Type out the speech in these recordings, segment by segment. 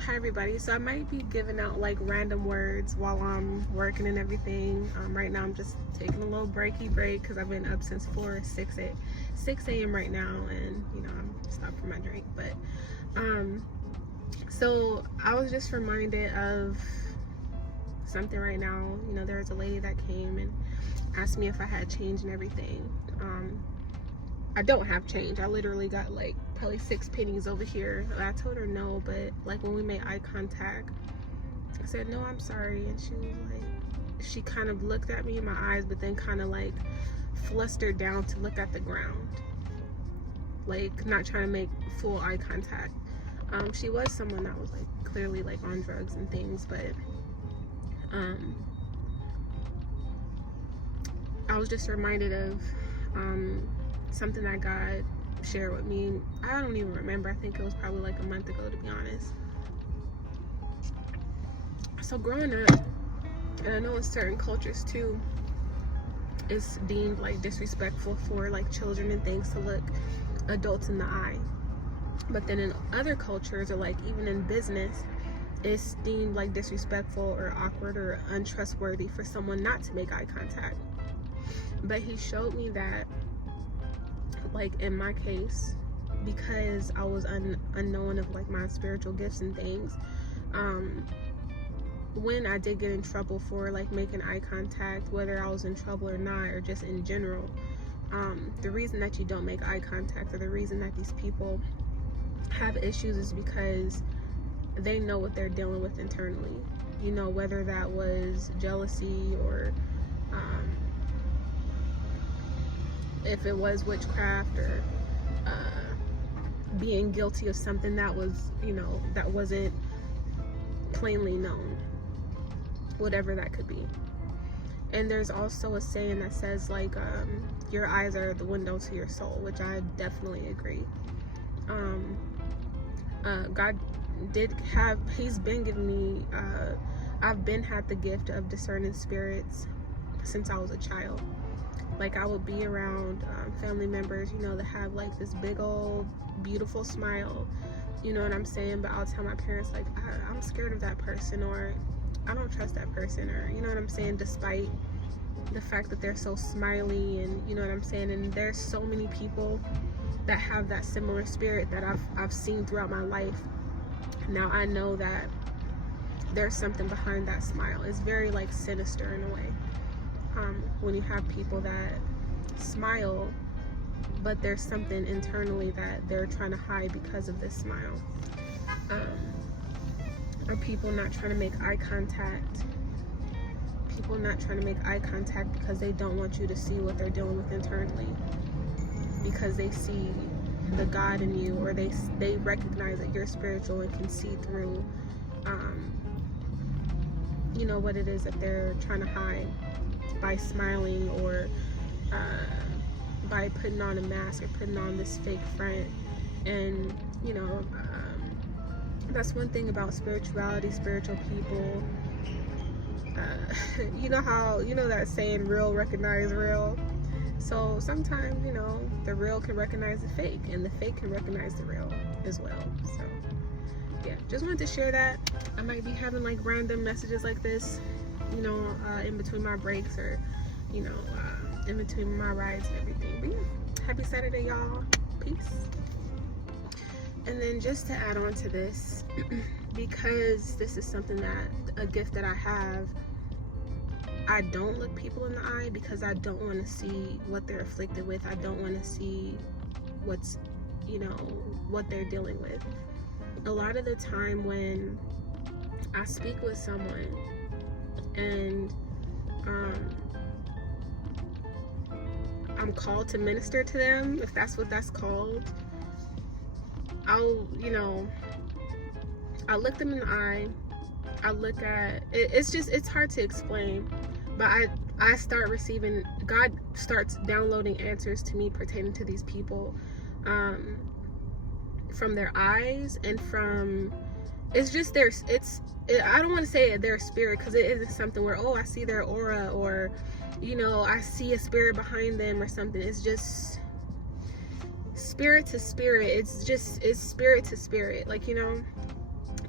Hi everybody. So I might be giving out like random words while I'm working and everything. Right now I'm just taking a little break because I've been up since 6 a.m. right now, and I'm stopped for my drink. But so I was just reminded of something right now. There was a lady that came and asked me if I had change and everything. I don't have change. I literally got like probably 6 pennies over here. I told her no, but like when we made eye contact, I said, no, I'm sorry. And she was like, she kind of looked at me in my eyes, but then kind of like flustered down to look at the ground, like not trying to make full eye contact. She was someone that was like clearly like on drugs and things, but I was just reminded of something that God shared with me. I don't even remember. I think it was probably like a month ago, to be honest. So growing up, and I know in certain cultures too, it's deemed like disrespectful for like children and things to look adults in the eye. But then in other cultures, or like even in business, it's deemed like disrespectful or awkward or untrustworthy for someone not to make eye contact. But he showed me that, like in my case, because I was unknown of like my spiritual gifts and things, when I did get in trouble for like making eye contact, whether I was in trouble or not, or just in general, the reason that you don't make eye contact, or the reason that these people have issues, is because they know what they're dealing with internally. Whether that was jealousy, or if it was witchcraft, or being guilty of something that was, that wasn't plainly known, whatever that could be. And there's also a saying that says like, your eyes are the window to your soul, which I definitely agree. God he's been giving me, I've been had the gift of discerning spirits since I was a child. Like I would be around family members, that have like this big old beautiful smile, you know what I'm saying? But I'll tell my parents like, I'm scared of that person, or I don't trust that person, or you know what I'm saying, despite the fact that they're so smiley, and you know what I'm saying. And there's so many people that have that similar spirit that I've seen throughout my life. Now I know that there's something behind that smile. It's very like sinister in a way. When you have people that smile, but there's something internally that they're trying to hide because of this smile. Are people not trying to make eye contact? People not trying to make eye contact because they don't want you to see what they're dealing with internally, because they see the God in you, or they recognize that you're spiritual and can see through what it is that they're trying to hide by smiling, or by putting on a mask, or putting on this fake front. And that's one thing about spirituality, spiritual people. That saying, real recognize real. So sometimes the real can recognize the fake, and the fake can recognize the real as well. So yeah, just wanted to share that. I might be having like random messages like this, in between my breaks, or in between my rides and everything. But yeah, happy Saturday, y'all. Peace. And then just to add on to this, because this is something that, a gift that I have, I don't look people in the eye, because I don't want to see what they're afflicted with. I don't want to see what's, what they're dealing with. A lot of the time when I speak with someone and I'm called to minister to them, if that's what that's called, I'll look them in the eye. I look at it, it's hard to explain, but I start receiving, God starts downloading answers to me pertaining to these people, from their eyes, and from, it's just I don't want to say their spirit, because it isn't something where, I see their aura, or I see a spirit behind them or something. It's just spirit to spirit. It's spirit to spirit, like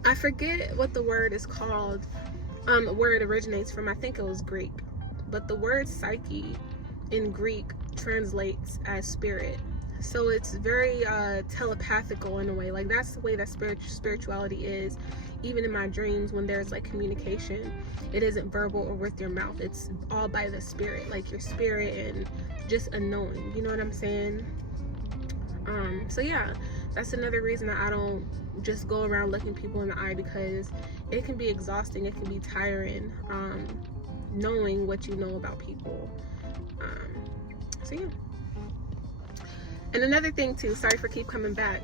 I forget what the word is called, where it originates from. I think it was Greek, but the word psyche in Greek translates as spirit. So it's very telepathical in a way. Like, that's the way that spirituality is. Even in my dreams, when there's like communication, it isn't verbal or with your mouth. It's all by the spirit, like your spirit and just a knowing. You know what I'm saying? So yeah, that's another reason that I don't just go around looking people in the eye, because it can be exhausting. It can be tiring, knowing what you know about people. So yeah. And another thing too, sorry for keep coming back,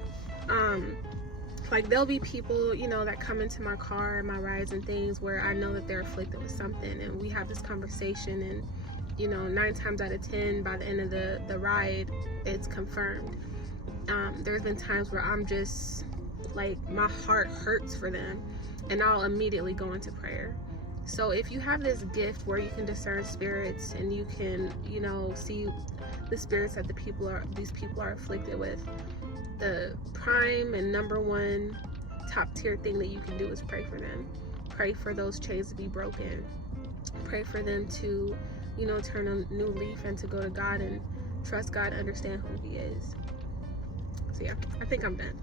like there'll be people, you know, that come into my car, my rides and things, where I know that they're afflicted with something, and we have this conversation, and you know, 9 times out of 10 by the end of the ride, it's confirmed. There's been times where I'm just like, my heart hurts for them, and I'll immediately go into prayer. So if you have this gift where you can discern spirits, and you can, you know, see the spirits that these people are afflicted with, the prime and number one top tier thing that you can do is pray for them. Pray for those chains to be broken. Pray for them to, you know, turn a new leaf and to go to God and trust God, understand who He is. So yeah, I think I'm done.